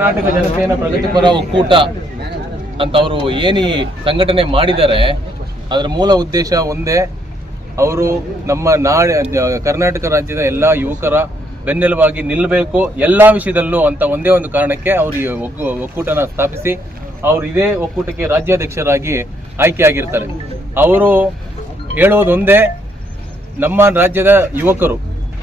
ಕರ್ನಾಟಕ ಜನತೆಯನ್ನು ಪ್ರಗತಿಪರ ಒಕ್ಕೂಟ ಅಂತ ಅವರು ಏನಿ ಸಂಘಟನೆ ಮಾಡಿದ್ದಾರೆ, ಅದರ ಮೂಲ ಉದ್ದೇಶ ಒಂದೇ, ಅವರು ನಮ್ಮ ನಾಡ ಕರ್ನಾಟಕ ರಾಜ್ಯದ ಎಲ್ಲ ಯುವಕರ ಬೆನ್ನೆಲುಬಾಗಿ ನಿಲ್ಲಬೇಕು ಎಲ್ಲ ವಿಷಯದಲ್ಲೂ ಅಂತ ಒಂದೇ ಒಂದು ಕಾರಣಕ್ಕೆ ಅವರು ಈ ಒಕ್ಕೂಟನ ಸ್ಥಾಪಿಸಿ, ಅವರು ಇದೇ ಒಕ್ಕೂಟಕ್ಕೆ ರಾಜ್ಯಾಧ್ಯಕ್ಷರಾಗಿ ಆಯ್ಕೆಯಾಗಿರ್ತಾರೆ ಅವರು ಹೇಳೋದೊಂದೇ, ನಮ್ಮ ರಾಜ್ಯದ ಯುವಕರು.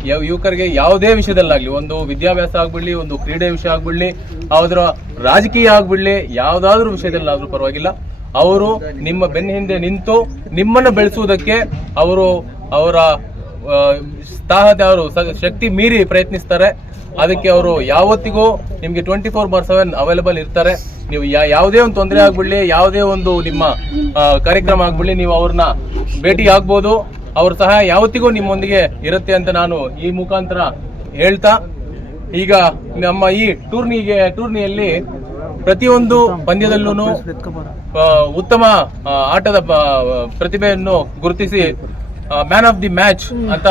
ಯಾವ ಯುವಕರಿಗೆ ಯಾವುದೇ ವಿಷಯದಲ್ಲಾಗ್ಲಿ, ಒಂದು ವಿದ್ಯಾಭ್ಯಾಸ ಆಗ್ಬಿಡ್ಲಿ, ಒಂದು ಕ್ರೀಡೆ ವಿಷಯ ಆಗ್ಬಿಡ್ಲಿ ಅವರ ರಾಜಕೀಯ ಆಗ್ಬಿಡ್ಲಿ, ಯಾವ್ದಾದ್ರು ವಿಷಯದಲ್ಲಾದ್ರೂ ಪರವಾಗಿಲ್ಲ. ಅವರು ನಿಮ್ಮ ಬೆನ್ನ ಹಿಂದೆ ನಿಂತು ನಿಮ್ಮನ್ನು ಬೆಳೆಸುವುದಕ್ಕೆ ಅವರು ಅವರ ಸ್ಥಾಹದ ಅವರು ಶಕ್ತಿ ಮೀರಿ ಪ್ರಯತ್ನಿಸ್ತಾರೆ. ಅದಕ್ಕೆ ಅವರು ಯಾವತ್ತಿಗೂ ನಿಮಗೆ twenty four bar seven available ಇರ್ತಾರೆ. ನೀವು ಯಾವುದೇ ಒಂದು ತೊಂದರೆ ಆಗ್ಬಿಡ್ಲಿ, ಯಾವುದೇ ಒಂದು ನಿಮ್ಮ ಕಾರ್ಯಕ್ರಮ ಆಗ್ಬಿಡ್ಲಿ, ನೀವು ಅವ್ರನ್ನ ಭೇಟಿ ಆಗ್ಬೋದು. ಅವ್ರ ಸಹಾಯ ಯಾವತ್ತಿಗೂ ನಿಮ್ಮೊಂದಿಗೆ ಇರುತ್ತೆ ಅಂತ ನಾನು ಈ ಮುಖಾಂತರ ಹೇಳ್ತಾ, ಈಗ ನಮ್ಮ ಈ ಟೂರ್ನಿಗೆ, ಟೂರ್ನಿಯಲ್ಲಿ ಪ್ರತಿಯೊಂದು ಪಂದ್ಯದಲ್ಲೂ ಉತ್ತಮ ಆಟದ ಪ್ರತಿಭೆಯನ್ನು ಗುರುತಿಸಿ ಮ್ಯಾನ್ ಆಫ್ ದಿ ಮ್ಯಾಚ್ ಅಂತ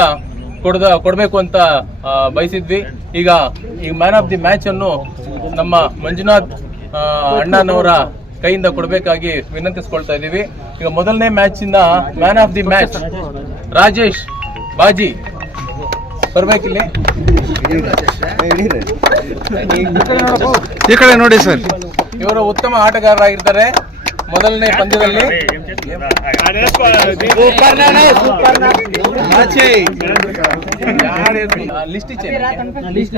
ಕೊಡದ, ಕೊಡಬೇಕು ಅಂತ ಬಯಸಿದ್ವಿ. ಈಗ ಈ ಮ್ಯಾನ್ ಆಫ್ ದಿ ಮ್ಯಾಚ್ ಅನ್ನು ನಮ್ಮ ಮಂಜುನಾಥ್ ಅಣ್ಣನವರ ಕೈಯಿಂದ ಕೊಡಬೇಕಾಗಿ ವಿನಂತಿಸ್ಕೊಳ್ತಾ ಇದ್ದೀವಿ. ಈಗ ಮೊದಲನೇ ಮ್ಯಾಚ್ ಇಂದ man of the match Rajesh Baji. ಬರ್ಬೇಕಿಲ್ಲಿ ಈ ಕಡೆ ನೋಡಿ ಸರ್. ಇವರು ಉತ್ತಮ ಆಟಗಾರರಾಗಿರ್ತಾರೆ ಮೊದಲನೇ ಪಂದ್ಯದಲ್ಲಿ ಲಿಸ್ಟ್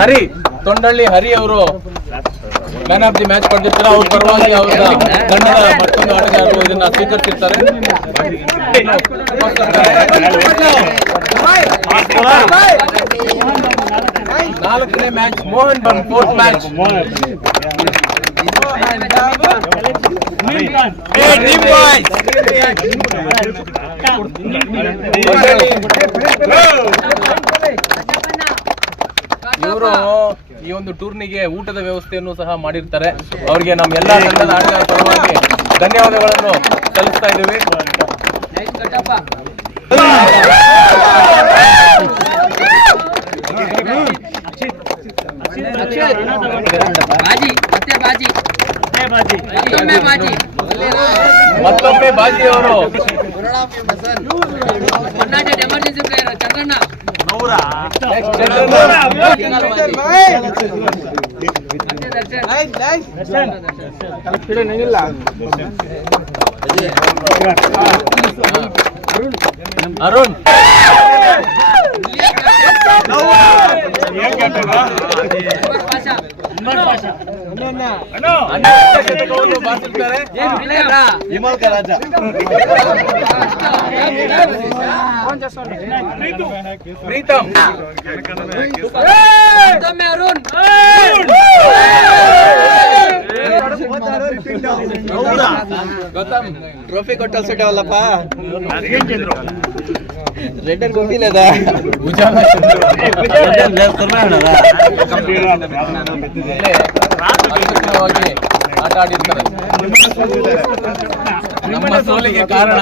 ಹರಿ ತೊಂಡಳ್ಳಿ ಹರಿ ಅವರು ಮ್ಯಾನ್ ಆಫ್ ದಿ ಮ್ಯಾಚ್ ಪಡೆದಿರ್ತಾರೆ? ಅವ್ರ ಪರವಾಗಿ ಅವರ ತಂಡದ ಮತ್ತೊಂದು ಆಟಗಾರರು ಇದನ್ನ ಸ್ವೀಕರಿಸಿರ್ತಾರೆ. ನಾಲ್ಕನೇ ಮ್ಯಾಚ್ ಮೋಹನ್ ಬನ್ ಫೋರ್ತ್ ಮ್ಯಾಚ್ ಇವರು ಈ ಒಂದು ಟೂರ್ನಿಗೆ ಊಟದ ವ್ಯವಸ್ಥೆಯನ್ನು ಸಹ ಮಾಡಿರ್ತಾರೆ ಅವರಿಗೆ ನಾವು ಎಲ್ಲ ತಂಡದ ಆಟಗಾರ ಪರವಾಗಿ ಧನ್ಯವಾದಗಳನ್ನು ಸಲ್ಲಿಸ್ತಾ ಇದ್ದೀವಿ ಬಾಜಿ ಮತ್ತೆ ಬಾಜಿ ಮತ್ತೊಮ್ಮೆ ಬಾಜಿ ಮತ್ತೊಮ್ಮೆ ಬಾಜಿ ಅವರು ಕರ್ನಾಟಕ ಎಮರ್ಜೆನ್ಸಿ ಪ್ಲೇಯರ್ ಚಂದ್ರಣ್ಣ ಮತ್ತೆ ದರ್ಶನ್ ಅರುಣ್ ಪ್ಲೇಯರ್ ಪ್ರೀತಮ್ ಟ್ರೋಫಿ ಕೊಟ್ಟಲ್ ಸಿಟ್ಟವಲ್ಲಪ್ಪ ರೆಡ್ ಅಂಡ್ ಕೊಟ್ಟಿಲ್ಲದ ಭುಜಂಗ ಮೇಲೆ ಅತ್ಯುತ್ತಮವಾಗಿ ಆಟ ಆಡಿರ್ತಾರೆ ನಮ್ಮ ಸೋಲಿಗೆ ಕಾರಣ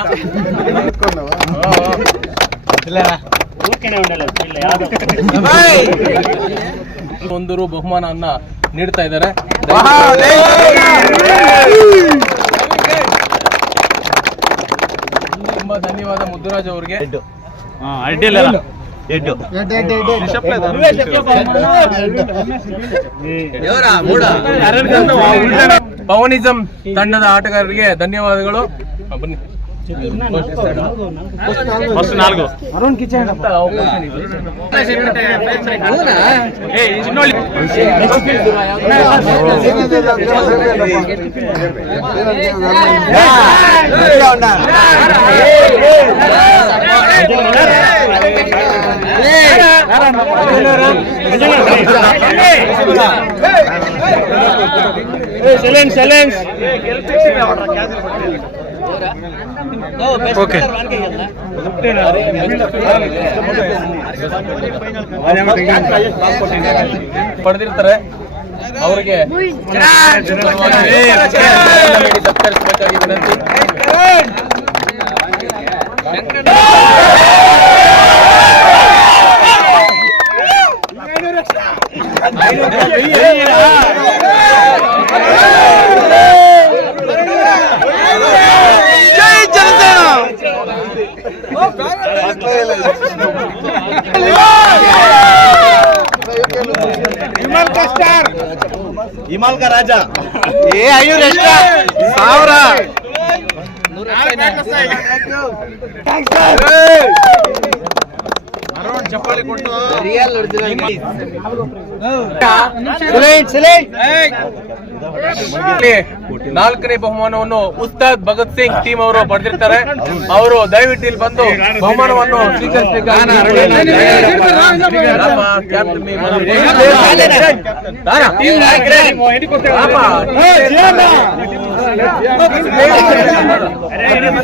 ಒಂದೂರು ಬಹುಮಾನವನ್ನ ನೀಡ್ತಾ ಇದ್ದಾರೆ ತುಂಬಾ ಧನ್ಯವಾದ ಮುದ್ದುರಾಜ್ ಅವರಿಗೆ. ಪವನಿಸಂ ತಂಡದ ಆಟಗಾರರಿಗೆ ಧನ್ಯವಾದಗಳು. ಹಾ, ಬನ್ನಿ ಅಂತ ಅವಕಾಶ ನೀಡಿ. ಓಕೆ ಪಡೆದಿರ್ತಾರೆ ಅವರಿಗೆ ಸತ್ಕರಿಸಬೇಕಾಗಿ ವಿನಂತಿ ಹಿಮಾಲ್ಕ ರಾಜ ಏ ಐನೂರು ಎಷ್ಟ ಸಾವಿರ ರಿಯಲ್ ನಾಲ್ಕನೇ ಬಹುಮಾನವನ್ನು ಉಸ್ತಾದ್ ಭಗತ್ ಸಿಂಗ್ ಟೀಮ್ ಅವರು ಪಡೆದಿರ್ತಾರೆ ಅವರು ದಯವಿಟ್ಟು ಇಲ್ಲಿ ಬಂದು ಬಹುಮಾನವನ್ನು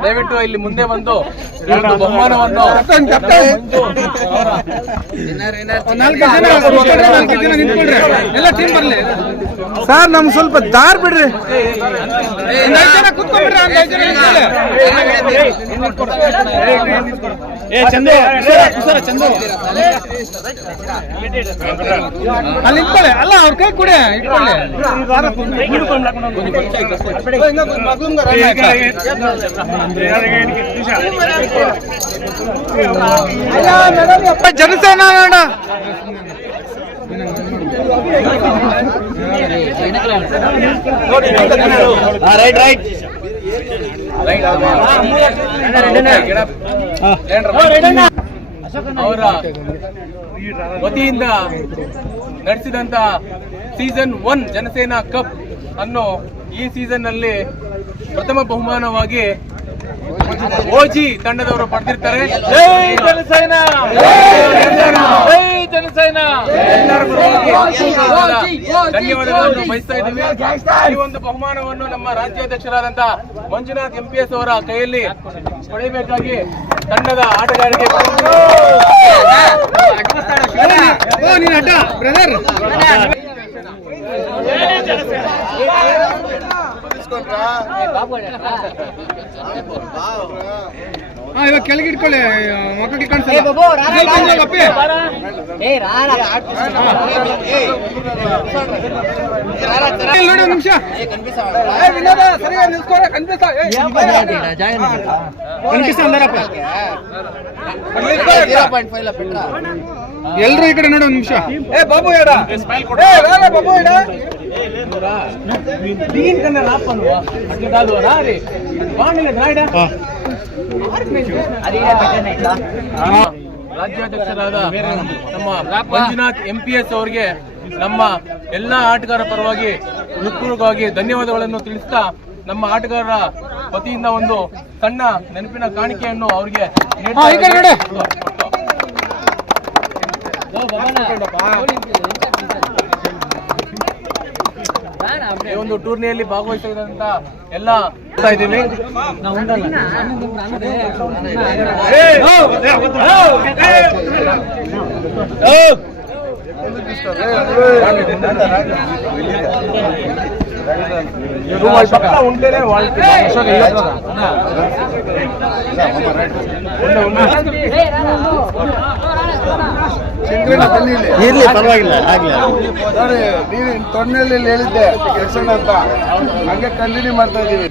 ದಯವಿಟ್ಟು ಇಲ್ಲಿ ಮುಂದೆ ಬಂದು ಬಹುಮಾನವನ್ನು ಸರ್ ನಮ್ ಸ್ವಲ್ಪ ದಾರ್ ಬಿಡ್ರಿ ಏ ಚಂದು ಚಂದು. ಅಲ್ಲಿ ಇಟ್ಕೊಳ್ಳಿ. ಅಲ್ಲ ಅವ್ರ ಕೈ ಕುಡಿ ಇಟ್ಕೊಳ್ಳಿ. ಜನಸೇನಾ ಅಣ್ಣ? ರೈಟ್ ರೈಟ್ ಅವರ ವತಿಯಿಂದ ನಡೆಸಿದಂತ ಸೀಸನ್ ಒನ್ ಜನಸೇನಾ ಕಪ್ ಅನ್ನು ಈ ಸೀಸನ್ನಲ್ಲಿ ಪ್ರಥಮ ಬಹುಮಾನವಾಗಿ ಓಜಿ ತಂಡದವರು ಪಡೆದಿರ್ತಾರೆ. ಜೈ ಜನಸೇನಾ ಧನ್ಯವಾದಗಳನ್ನು ಬಯಸ್ತಾ ಇದ್ದೀವಿ ಈ ಒಂದು ಬಹುಮಾನವನ್ನು ನಮ್ಮ ರಾಜ್ಯಾಧ್ಯಕ್ಷರಾದಂತ ಮಂಜುನಾಥ್ ಎಂ ಪಿ ಎಸ್ ಅವರ ಕೈಯಲ್ಲಿ ಪಡೆಯಬೇಕಾಗಿ ತಂಡದ ಆಟಗಾರರಿಗೆ ಇವಾಗ ಕೆಳಗೆ ಇಟ್ಕೊಳ್ಳಿ ಮಕ್ಕಳಿಗೆ ನೋಡಿ ಒಂದು ನಿಮಿಷ ಎಲ್ರು ಈ ಕಡೆ ನೋಡಿ ಒಂದು ನಿಮಿಷ ಏ ಬಾಬು ಹೇಳ ಬಾಬು ಹೇಳ ರಾಜ್ಯಾಧ್ಯಕ್ಷರಾದ ನಮ್ಮ ಮಂಜುನಾಥ್ ಎಂ ಪಿ ಎಸ್ ಅವರಿಗೆ ನಮ್ಮ ಎಲ್ಲ ಆಟಗಾರ ಪರವಾಗಿ ಹೃತ್ಪೂರ್ವಕವಾಗಿ ಧನ್ಯವಾದಗಳನ್ನು ತಿಳಿಸ್ತಾ ನಮ್ಮ ಆಟಗಾರರ ವತಿಯಿಂದ ಒಂದು ಸಣ್ಣ ನೆನಪಿನ ಕಾಣಿಕೆಯನ್ನು ಅವರಿಗೆ ಈ ಒಂದು ಟೂರ್ನಿಯಲ್ಲಿ ಭಾಗವಹಿಸಿದಂತ ಎಲ್ಲ ಇದ್ದೀವಿ ಉಂಟೇನೆ ಇರ್ಲಿ ಪರವಾಗಿಲ್ಲ ಆಗ್ಲಿ ನೋಡಿ ನೀನು ತೊನ್ನೆಯಲ್ಲಿ ಹೇಳಿದ್ದೆ ಕೆಲ್ಸನ ಅಂತ. ಹಂಗೆ ಕಂಟಿನ್ಯೂ ಮಾಡ್ತಾ ಇದೀವಿ.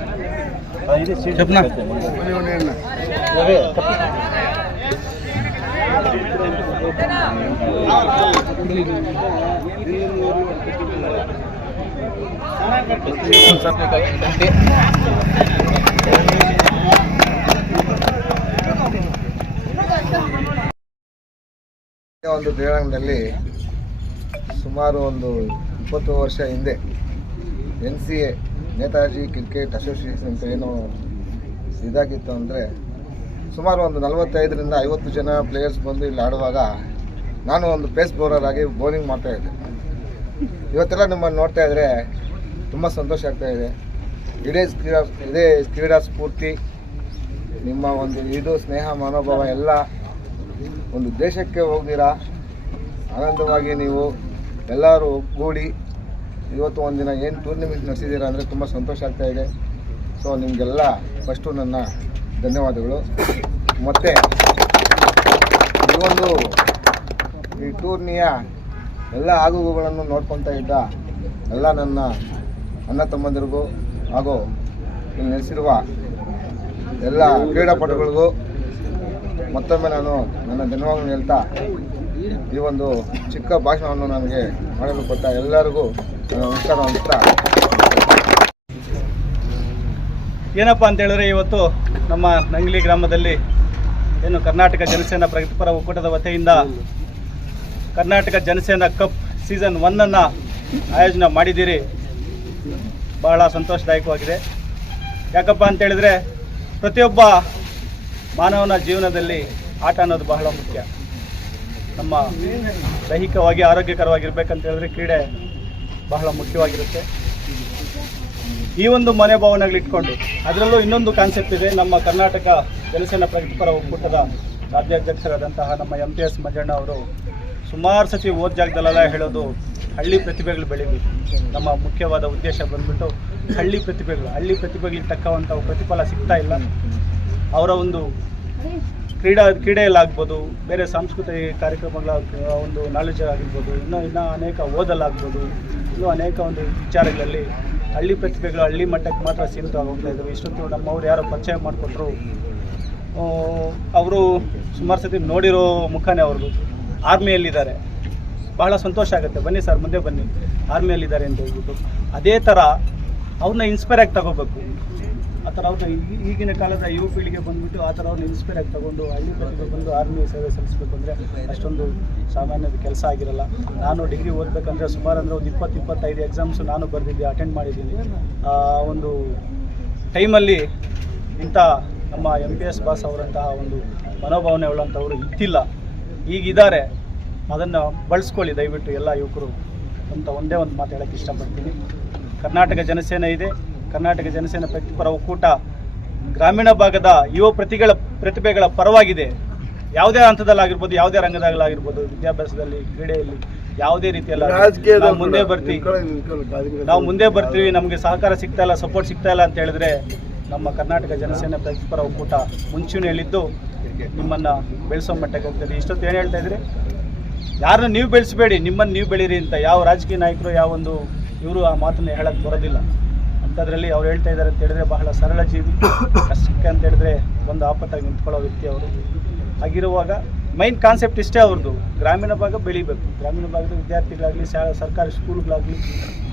ಒಂದು ಕ್ರೀಡಾಂಗಣದಲ್ಲಿ ಸುಮಾರು ಒಂದು ಇಪ್ಪತ್ತು ವರ್ಷ ಹಿಂದೆ N C A, Netaji cricket association ಅಂತ ಏನು ಇದಾಗಿತ್ತು ಅಂದರೆ ಸುಮಾರು ಒಂದು ನಲವತ್ತೈದರಿಂದ ಐವತ್ತು ಜನ ಪ್ಲೇಯರ್ಸ್ ಬಂದು ಇಲ್ಲಿ ಆಡುವಾಗ ನಾನು ಒಂದು ಪೇಸ್ ಬೌಲರ್ ಆಗಿ ಬೌಲಿಂಗ್ ಮಾಡ್ತಾ ಇದ್ದೆ. ಇವತ್ತೆಲ್ಲ ನಿಮ್ಮನ್ನು ನೋಡ್ತಾ ಇದ್ರೆ ತುಂಬ ಸಂತೋಷ ಆಗ್ತಾ ಇದೆ. ಇದೇ ಕ್ರೀಡಾ ಇದೇ ಕ್ರೀಡಾ ಸ್ಫೂರ್ತಿ, ನಿಮ್ಮ ಒಂದು ಇದು, ಸ್ನೇಹ, ಮನೋಭಾವ ಎಲ್ಲ ಒಂದು ದೇಶಕ್ಕೆ ಹೋಗ್ದಿರಾ ಆನಂದವಾಗಿ ನೀವು ಎಲ್ಲರೂ ಒಗ್ಗೂಡಿ ಇವತ್ತು ಒಂದಿನ ಏನು ಟೂರ್ನಿಮೆಂಟ್ ನಡೆಸಿದ್ದೀರಾ ಅಂದರೆ ತುಂಬ ಸಂತೋಷ ಆಗ್ತಾ ಇದೆ. ಸೊ ನಿಮಗೆಲ್ಲ ಫಸ್ಟು ನನ್ನ ಧನ್ಯವಾದಗಳು. ಮತ್ತು ಈ ಒಂದು ಈ ಟೂರ್ನಿಯ ಎಲ್ಲ ಆಗುಗಳನ್ನು ನೋಡ್ಕೊತಾ ಇದ್ದ ಎಲ್ಲ ನನ್ನ ಅಣ್ಣ ತಮ್ಮಂದಿರಿಗೂ ಹಾಗೂ ಇಲ್ಲಿ ನೆಲೆಸಿರುವ ಎಲ್ಲ ಕ್ರೀಡಾಪಟುಗಳಿಗೂ ಮತ್ತೊಮ್ಮೆ ನಾನು ನನ್ನ ಧನ್ಯವಾದಗಳು ಹೇಳ್ತಾ, ಈ ಒಂದು ಚಿಕ್ಕ ಭಾಷಣವನ್ನು ನನಗೆ ಮಾಡಲು ಕೊಟ್ಟ ಎಲ್ಲರಿಗೂ ನಮಸ್ಕಾರ ಅಂತ ಏನಪ್ಪ ಅಂತ ಹೇಳಿದ್ರೆ ಇವತ್ತು ನಮ್ಮ ನಂಗ್ಲಿ ಗ್ರಾಮದಲ್ಲಿ ಏನು ಕರ್ನಾಟಕ ಜನಸೇನಾ ಪ್ರಗತಿಪರ ಒಕ್ಕೂಟದ ವತಿಯಿಂದ ಕರ್ನಾಟಕ ಜನಸೇನಾ ಕಪ್ ಸೀಸನ್ ಒನ್ನನ್ನು ಆಯೋಜನೆ ಮಾಡಿದ್ದೀರಿ. ಬಹಳ ಸಂತೋಷದಾಯಕವಾಗಿದೆ. ಯಾಕಪ್ಪ ಅಂತ ಹೇಳಿದ್ರೆ ಪ್ರತಿಯೊಬ್ಬ ಮಾನವನ ಜೀವನದಲ್ಲಿ ಆಟ ಅನ್ನೋದು ಬಹಳ ಮುಖ್ಯ. ನಮ್ಮ ದೈಹಿಕವಾಗಿ, ಆರೋಗ್ಯಕರವಾಗಿರ್ಬೇಕಂತ ಹೇಳಿದ್ರೆ ಕ್ರೀಡೆ ಬಹಳ ಮುಖ್ಯವಾಗಿರುತ್ತೆ. ಈ ಒಂದು ಮನೆ ಮನೋಭಾವನೆಗಳಿಟ್ಕೊಂಡು ಅದರಲ್ಲೂ ಇನ್ನೊಂದು ಕಾನ್ಸೆಪ್ಟ್ ಇದೆ. ನಮ್ಮ ಕರ್ನಾಟಕ ಜನಸೇನಾ ಪ್ರಗತಿಪರ ಒಕ್ಕೂಟದ ರಾಜ್ಯಾಧ್ಯಕ್ಷರಾದಂತಹ ನಮ್ಮ ಎಂ ಪಿ ಎಸ್ ಮಂಜಣ್ಣ ಅವರು ಸುಮಾರು ಸತಿ ಓದ್ ಜಾಗದಲ್ಲೆಲ್ಲ ಹೇಳೋದು, ಹಳ್ಳಿ ಪ್ರತಿಭೆಗಳು ಬೆಳಿಬೇಕು ನಮ್ಮ ಮುಖ್ಯವಾದ ಉದ್ದೇಶ ಬಂದ್ಬಿಟ್ಟು ಹಳ್ಳಿ ಪ್ರತಿಭೆಗಳು, ಹಳ್ಳಿ ಪ್ರತಿಭೆಗಳಿಗೆ ತಕ್ಕವಂಥ ಪ್ರತಿಫಲ ಸಿಗ್ತಾ ಇಲ್ಲ. ಅವರ ಒಂದು ಕ್ರೀಡಾ ಕ್ರೀಡೆಯಲ್ಲಾಗ್ಬೋದು, ಬೇರೆ ಸಾಂಸ್ಕೃತಿಕ ಕಾರ್ಯಕ್ರಮಗಳ ಒಂದು ನಾಲೆಜ್ ಆಗಿರ್ಬೋದು, ಇನ್ನೂ ಇನ್ನೂ ಅನೇಕ ಓದಲಾಗ್ಬೋದು ಇನ್ನೂ ಅನೇಕ ಒಂದು ವಿಚಾರಗಳಲ್ಲಿ ಹಳ್ಳಿ ಪ್ರತಿಭೆಗಳು ಹಳ್ಳಿ ಮಟ್ಟಕ್ಕೆ ಮಾತ್ರ ಸೀಮಿತ ಹೋಗ್ತಾ ಇದ್ದಾವೆ ಇಷ್ಟೊತ್ತು ನಮ್ಮವ್ರು ಯಾರೋ ಪರಿಚಯ ಮಾಡಿಕೊಟ್ರು. ಅವರು ಸುಮಾರು ಸತಿ ನೋಡಿರೋ ಮುಖನೇ ಅವ್ರದ್ದು ಆರ್ಮಿಯಲ್ಲಿದ್ದಾರೆ. ಬಹಳ ಸಂತೋಷ ಆಗುತ್ತೆ. ಬನ್ನಿ ಸರ್, ಮುಂದೆ ಬನ್ನಿ. ಆರ್ಮಿಯಲ್ಲಿದ್ದಾರೆ ಅಂತ ಹೇಳ್ಬಿಟ್ಟು. ಅದೇ ಥರ ಅವ್ರನ್ನ ಇನ್ಸ್ಪೈರ್ ಆಗಿ ತಗೋಬೇಕು. ಆ ಥರ ಅವ್ರನ್ನ ಈಗಿನ ಕಾಲದ ಯುವ ಪೀಳಿಗೆ ಬಂದ್ಬಿಟ್ಟು ಆ ಥರ ಅವ್ರನ್ನ ಇನ್ಸ್ಪೈರ್ ಆಗಿ ತಗೊಂಡು ಹಳ್ಳಿ ಪ್ರತಿಭೆ ಬಂದು ಆರ್ಮಿ ಸೇವೆ ಸಲ್ಲಿಸಬೇಕು ಅಂದರೆ ಅಷ್ಟೊಂದು ಸಾಮಾನ್ಯದ ಕೆಲಸ ಆಗಿರಲ್ಲ. ನಾನು ಡಿಗ್ರಿ ಓದಬೇಕಂದ್ರೆ ಸುಮಾರು ಅಂದರೆ ಒಂದು ಇಪ್ಪತ್ತು, ಇಪ್ಪತ್ತೈದು ಎಕ್ಸಾಮ್ಸ್ ನಾನು ಬರೆದಿದ್ದೆ ಅಟೆಂಡ್ ಮಾಡಿದ್ದೀನಿ. ಆ ಒಂದು ಟೈಮಲ್ಲಿ ಇಂಥ ನಮ್ಮ ಎಂ ಪಿ ಎಸ್ ಬಾಸ್ ಅವರಂತಹ ಒಂದು ಮನೋಭಾವನೆ ಉಳ್ಳಂಥವ್ರು ಇತ್ತಿಲ್ಲ ಈಗಿದ್ದಾರೆ. ಅದನ್ನು ಬಳಸ್ಕೊಳ್ಳಿ ದಯವಿಟ್ಟು ಎಲ್ಲ ಯುವಕರು ಅಂತ ಒಂದೇ ಒಂದು ಮಾತು ಹೇಳೋಕ್ಕೆ ಇಷ್ಟಪಡ್ತೀನಿ. ಕರ್ನಾಟಕ ಜನಸೇನೆ ಇದೆ. ಕರ್ನಾಟಕ ಜನಸೇನಾ ಪ್ರತಿಪರ ಒಕ್ಕೂಟ ಗ್ರಾಮೀಣ ಭಾಗದ ಯುವ ಪ್ರತಿಗಳ ಪ್ರತಿಭೆಗಳ ಪರವಾಗಿದೆ. ಯಾವುದೇ ಹಂತದಲ್ಲಾಗಿರ್ಬೋದು ಯಾವುದೇ ರಂಗದಲ್ಲಾಗಿರ್ಬೋದು ವಿದ್ಯಾಭ್ಯಾಸದಲ್ಲಿ ಕ್ರೀಡೆಯಲ್ಲಿ ಯಾವುದೇ ರೀತಿಯಲ್ಲ ನಾವು ಮುಂದೆ ಬರ್ತೀವಿ. ನಾವು ಮುಂದೆ ಬರ್ತೀವಿ ನಮಗೆ ಸಹಕಾರ ಸಿಗ್ತಾ ಇಲ್ಲ ಸಪೋರ್ಟ್ ಸಿಗ್ತಾ ಇಲ್ಲ ಅಂತ ಹೇಳಿದ್ರೆ ನಮ್ಮ ಕರ್ನಾಟಕ ಜನಸೇನೆ ಪ್ರತಿಪರ ಒಕ್ಕೂಟ ಮುಂಚೂಣಿಯಲ್ಲಿದ್ದು ನಿಮ್ಮನ್ನು ಬೆಳೆಸೋ ಮಟ್ಟಕ್ಕೆ ಹೋಗ್ತದೆ. ಇಷ್ಟೊತ್ತು ಏನು ಹೇಳ್ತಾ ಇದ್ರಿ? ಯಾರನ್ನ ನೀವು ಬೆಳೆಸಬೇಡಿ ನಿಮ್ಮನ್ನು ನೀವು ಬೆಳೀರಿ ಅಂತ ಯಾವ ರಾಜಕೀಯ ನಾಯಕರು ಯಾವ ಒಂದು ಇವರು ಆ ಮಾತನ್ನು ಹೇಳಕ್ಕೆ ಬರೋದಿಲ್ಲ. ಅಂಥದ್ರಲ್ಲಿ ಅವ್ರು ಹೇಳ್ತಾ ಇದ್ದಾರೆ ಅಂತ ಹೇಳಿದ್ರೆ ಬಹಳ ಸರಳ ಜೀವಿ. ಕಷ್ಟಕ್ಕೆ ಅಂತ ಹೇಳಿದ್ರೆ ಒಂದು ಆಪತ್ತಾಗಿ ನಿಂತ್ಕೊಳ್ಳೋ ವ್ಯಕ್ತಿ ಅವರು. ಹಾಗಿರುವಾಗ ಮೈನ್ ಕಾನ್ಸೆಪ್ಟ್ ಇಷ್ಟೇ ಅವ್ರದ್ದು ಗ್ರಾಮೀಣ ಭಾಗ ಬೆಳಿಬೇಕು. ಗ್ರಾಮೀಣ ಭಾಗದ ವಿದ್ಯಾರ್ಥಿಗಳಾಗಲಿ ಶಾ ಸರ್ಕಾರಿ ಸ್ಕೂಲ್ಗಳಾಗಲಿ,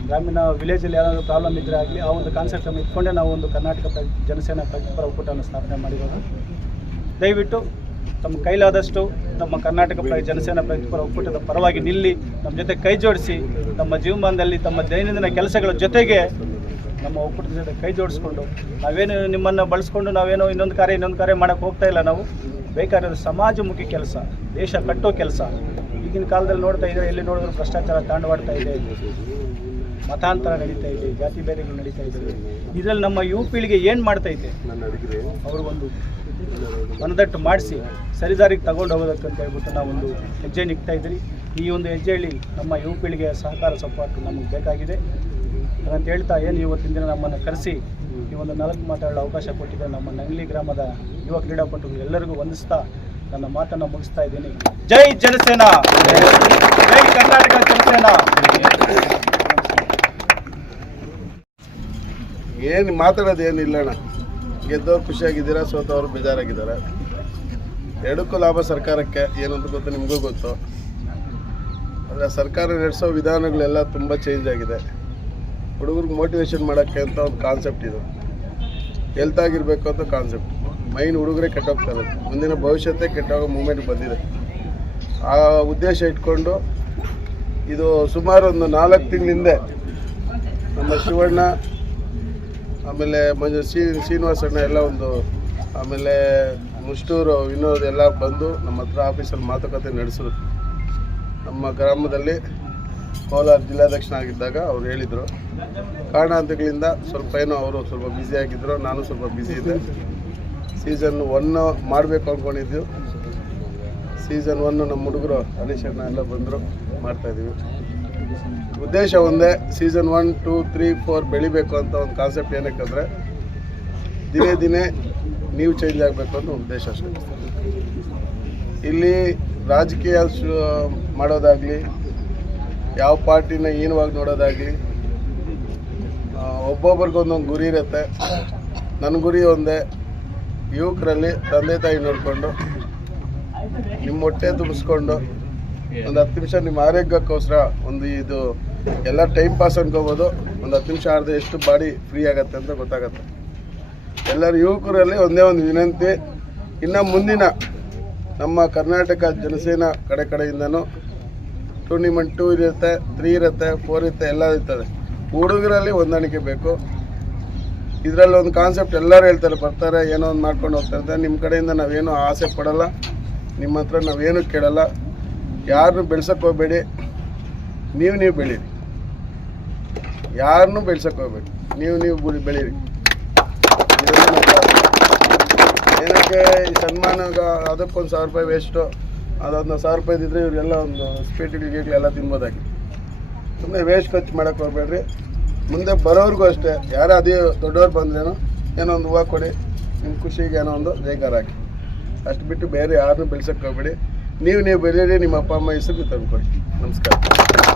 ಗ್ರಾಮೀಣ ವಿಲೇಜಲ್ಲಿ ಯಾರಾದರೂ ಪ್ರಾಬ್ಲಮ್ ಇದ್ದರೆ ಆಗಲಿ, ಆ ಒಂದು ಕಾನ್ಸೆಪ್ಟನ್ನು ಇಟ್ಕೊಂಡೇ ನಾವು ಒಂದು ಕರ್ನಾಟಕ ಜನಸೇನಾ ಪ್ರಗತಿಪರ ಒಕ್ಕೂಟವನ್ನು ಸ್ಥಾಪನೆ ಮಾಡಿರೋದು. ದಯವಿಟ್ಟು ತಮ್ಮ ಕೈಲಾದಷ್ಟು ನಮ್ಮ ಕರ್ನಾಟಕ ಪ್ರ- ಜನಸೇನಾ ಪ್ರಗತಿಪರ ಒಕ್ಕೂಟದ ಪರವಾಗಿ ನಿಲ್ಲಿ, ನಮ್ಮ ಜೊತೆ ಕೈ ಜೋಡಿಸಿ ತಮ್ಮ ಜೀವಮಾನದಲ್ಲಿ ತಮ್ಮ ದೈನಂದಿನ ಕೆಲಸಗಳ ಜೊತೆಗೆ ನಮ್ಮ ಒಕ್ಕೂಟದ ಜೊತೆ ಕೈ ಜೋಡಿಸ್ಕೊಂಡು ನಾವೇನು ನಿಮ್ಮನ್ನು ಬಳಸ್ಕೊಂಡು ನಾವೇನೋ ಇನ್ನೊಂದು ಕಾರ್ಯ ಇನ್ನೊಂದು ಕಾರ್ಯ ಮಾಡೋಕ್ಕೆ ಹೋಗ್ತಾ ಇಲ್ಲ ನಾವು. ಬೇಕಾದ್ರೆ ಸಮಾಜಮುಖಿ ಕೆಲಸ ದೇಶ ಕಟ್ಟೋ ಕೆಲಸ. ಈಗಿನ ಕಾಲದಲ್ಲಿ ನೋಡ್ತಾ ಇದ್ರೆ ಎಲ್ಲಿ ನೋಡಿದ್ರು ಭ್ರಷ್ಟಾಚಾರ ತಾಂಡವಾಡ್ತಾ ಇದೆ. ಮತಾಂತರ ನಡೀತಾ ಇದೆ ಜಾತಿ ಬೇರೆಗಳು ನಡೀತಾ ಇದೆ. ಇದರಲ್ಲಿ ನಮ್ಮ ಯುವ ಪೀಳಿಗೆ ಏನು ಮಾಡ್ತಾ ಇದೆ? ಅವ್ರಿಗೊಂದು ಒಂದು ಮನದಟ್ಟು ಮಾಡಿಸಿ ಸರಿದಾರಿಗೆ ತಗೊಂಡು ಹೋಗೋದಕ್ಕಂತ ಹೇಳ್ಬಿಟ್ಟು ನಾವೊಂದು ಹೆಜ್ಜೆ ನಿಗ್ತಾ ಇದ್ದೀರಿ ಈ ಒಂದು ಹೇಳಿ ನಮ್ಮ ಯುವ ಪೀಳಿಗೆಯ ಸಹಕಾರ ಸಪೋರ್ಟ್ ನಮಗೆ ಬೇಕಾಗಿದೆ. ಅಂತ ಹೇಳ್ತಾ ಏನು ಇವತ್ತಿನ ದಿನ ನಮ್ಮನ್ನು ಕರೆಸಿ ಈ ಒಂದು ನಾಲ್ಕು ಮಾತಾಡಲು ಅವಕಾಶ ಕೊಟ್ಟಿದೆ ನಮ್ಮ ನಂಗ್ಲಿ ಗ್ರಾಮದ ಯುವ ಕ್ರೀಡಾಪಟುಗಳು ಎಲ್ಲರಿಗೂ ವಂದಿಸ್ತಾ ನನ್ನ ಮಾತನ್ನು ಮುಗಿಸ್ತಾ ಇದ್ದೀನಿ. ಜೈ ಜನಸೇನಾ! ಜೈ ಕರ್ನಾಟಕ ಜನಸೇನಾ! ಏನು ಮಾತಾಡೋದು ಏನಿಲ್ಲ ಅಣ್ಣ. ಗೆದ್ದವ್ರು ಖುಷಿಯಾಗಿದ್ದೀರಾ, ಸೋತವ್ರು ಬೇಜಾರಾಗಿದ್ದಾರೆ? ಎರಡಕ್ಕೂ ಲಾಭ ಸರ್ಕಾರಕ್ಕೆ ಏನಂತ ಗೊತ್ತು, ನಿಮಗೂ ಗೊತ್ತು. ಆದರೆ ಸರ್ಕಾರ ನಡೆಸೋ ವಿಧಾನಗಳೆಲ್ಲ ತುಂಬ ಚೇಂಜ್ ಆಗಿದೆ. ಹುಡುಗರಿಗೆ ಮೋಟಿವೇಶನ್ ಮಾಡೋಕ್ಕೆ ಅಂತ ಒಂದು ಕಾನ್ಸೆಪ್ಟ್ ಇದು. ಹೆಲ್ತ್ ಆಗಿರಬೇಕು ಅಂತ ಕಾನ್ಸೆಪ್ಟ್ ಮೈನ್ ಹುಡುಗರೇ ಕೆಟ್ಟೋಗ್ತಾರೆ. ಮುಂದಿನ ಭವಿಷ್ಯತೆ ಕೆಟ್ಟೋಗೋ ಮೂಮೆಂಟ್ ಬಂದಿದೆ. ಆ ಉದ್ದೇಶ ಇಟ್ಕೊಂಡು ಇದು ಸುಮಾರು ಒಂದು ನಾಲ್ಕು ತಿಂಗಳ ಹಿಂದೆ ನಮ್ಮ ಶಿವಣ್ಣ, ಆಮೇಲೆ ಮಂಜು ಶ್ರೀ ಶ್ರೀನಿವಾಸಣ್ಣ ಎಲ್ಲ ಒಂದು, ಆಮೇಲೆ ಮುಷ್ಟೂರು ವಿನೋದ್ ಎಲ್ಲ ಬಂದು ನಮ್ಮ ಹತ್ರ ಆಫೀಸಲ್ಲಿ ಮಾತುಕತೆ ನಡೆಸಿದ್ರು. ನಮ್ಮ ಗ್ರಾಮದಲ್ಲಿ ಕೋಲಾರ ಜಿಲ್ಲಾಧ್ಯಕ್ಷನಾಗಿದ್ದಾಗ ಅವ್ರು ಹೇಳಿದರು ಕಾರಣಾಂತಗಳಿಂದ ಸ್ವಲ್ಪ ಏನೋ ಅವರು ಸ್ವಲ್ಪ ಬ್ಯುಸಿ ಆಗಿದ್ದರು ನಾನು ಸ್ವಲ್ಪ ಬ್ಯುಸಿ ಇದ್ದೆ. ಸೀಸನ್ ಒನ್ನು ಮಾಡಬೇಕು ಅಂದ್ಕೊಂಡಿದ್ದು ಸೀಸನ್ ಒನ್ನು ನಮ್ಮ ಹುಡುಗರು ಹರೀಶ್ ಅಣ್ಣ ಎಲ್ಲ ಬಂದರು ಮಾಡ್ತಾಯಿದ್ದೀವಿ ಉದ್ದೇಶ ಒಂದೇ season one two three four ಬೆಳಿಬೇಕು ಅಂತ ಒಂದು ಕಾನ್ಸೆಪ್ಟ್ ಏನಕ್ಕೆ ದಿನೇ ದಿನೇ ನೀವು ಚೇಂಜ್ ಆಗಬೇಕು ಅನ್ನೋ ಉದ್ದೇಶ ಅಷ್ಟೇ. ಇಲ್ಲಿ ರಾಜಕೀಯ ಮಾಡೋದಾಗಲಿ ಯಾವ ಪಾರ್ಟಿನ ಹೀನವಾಗಿ ನೋಡೋದಾಗಲಿ ಒಬ್ಬೊಬ್ರಿಗೊಂದೊಂದು ಗುರಿ ಇರುತ್ತೆ. ನನ್ನ ಗುರಿ ಒಂದೇ. ಯುವಕರಲ್ಲಿ ತಂದೆ ತಾಯಿ ನೋಡಿಕೊಂಡು ನಿಮ್ಮ ಹೊಟ್ಟೆ ತುಂಬಿಸ್ಕೊಂಡು, ಒಂದು ಹತ್ತು ನಿಮಿಷ ನಿಮ್ಮ ಆರೋಗ್ಯಕ್ಕೋಸ್ಕರ ಒಂದು ಇದು ಎಲ್ಲ ಟೈಮ್ ಪಾಸ್ ಅನ್ಕೋಬೋದು. ಒಂದು ಹತ್ತು ನಿಮಿಷ ಆಡಿದ್ರೆ ಎಷ್ಟು ಬಾಡಿ ಫ್ರೀ ಆಗುತ್ತೆ ಅಂತ ಗೊತ್ತಾಗತ್ತೆ. ಎಲ್ಲರ ಯುವಕರಲ್ಲಿ ಒಂದೇ ಒಂದು ವಿನಂತಿ. ಇನ್ನು ಮುಂದಿನ ನಮ್ಮ ಕರ್ನಾಟಕ ಜನಸೇನಾ ಕಡೆ ಕಡೆಯಿಂದನೂ ಟೂರ್ನಿಮೆಂಟ್ ಟೂ ಇರುತ್ತೆ ತ್ರೀ ಇರುತ್ತೆ ಫೋರ್ ಇರುತ್ತೆ, ಎಲ್ಲ ಇರ್ತದೆ. ಹುಡುಗರಲ್ಲಿ ಹೊಂದಾಣಿಕೆ ಬೇಕು. ಇದರಲ್ಲಿ ಒಂದು ಕಾನ್ಸೆಪ್ಟ್ ಎಲ್ಲರೂ ಹೇಳ್ತಾರೆ, ಬರ್ತಾರೆ, ಏನೋ ಒಂದು ಮಾಡ್ಕೊಂಡು ಹೋಗ್ತಾರೆ ನಿಮ್ಮ ಕಡೆಯಿಂದ ನಾವೇನು ಆಸೆ ಪಡಲ್ಲ, ನಿಮ್ಮ ಹತ್ರ ನಾವೇನು ಕೇಳಲ್ಲ. ಯಾರನ್ನು ಬೆಳ್ಸಕ್ಕೆ ಹೋಗಬೇಡಿ. ನೀವು ನೀವು ಬೆಳೀರಿ. ಯಾರನ್ನೂ ಬೆಳ್ಸಕ್ಕೆ ಹೋಗ್ಬೇಡಿ. ನೀವು ನೀವು ಬಿಡಿ ಬೆಳೀರಿ. ಏನಕ್ಕೆ ಈ ಸನ್ಮಾನ ಅದಕ್ಕೊಂದು ಸಾವಿರ ರೂಪಾಯಿ ವೇಸ್ಟು ಅದೊಂದು ಸಾವಿರ ರೂಪಾಯಿ ಇದ್ದಿದ್ರೆ ಇವರೆಲ್ಲ ಒಂದು ಸ್ಪೀಟಿಗೆ ಗೀಟ್ಲಿ ಎಲ್ಲ ತಿನ್ಬೋದಾಗಿ ಸುಮ್ಮನೆ ವೇಸ್ಟ್ ಖರ್ಚು ಮಾಡೋಕ್ಕೆ ಹೋಗ್ಬೇಡ್ರಿ. ಮುಂದೆ ಬರೋರಿಗೂ ಅಷ್ಟೇ, ಯಾರೇ ಅದೇ ದೊಡ್ಡವ್ರು ಬಂದ್ರೇನೋ ಏನೋ ಒಂದು ಹೂವು ಕೊಡಿ ನಿಮ್ಮ ಖುಷಿಗೆ ಏನೋ ಒಂದು ಜೈಕಾರ ಹಾಕಿ. ಅಷ್ಟು ಬಿಟ್ಟು ಬೇರೆ ಯಾರನ್ನೂ ಬೆಳೆಸೋಕ್ಕೆ ಹೋಗ್ಬೇಡಿ. ನೀವು ನೀವು ಬೆಳೀರಿ ನಿಮ್ಮ ಅಪ್ಪ, ಅಮ್ಮ ಹೆಸರು ತಂದುಕೊಡಿ. ನಮಸ್ಕಾರ.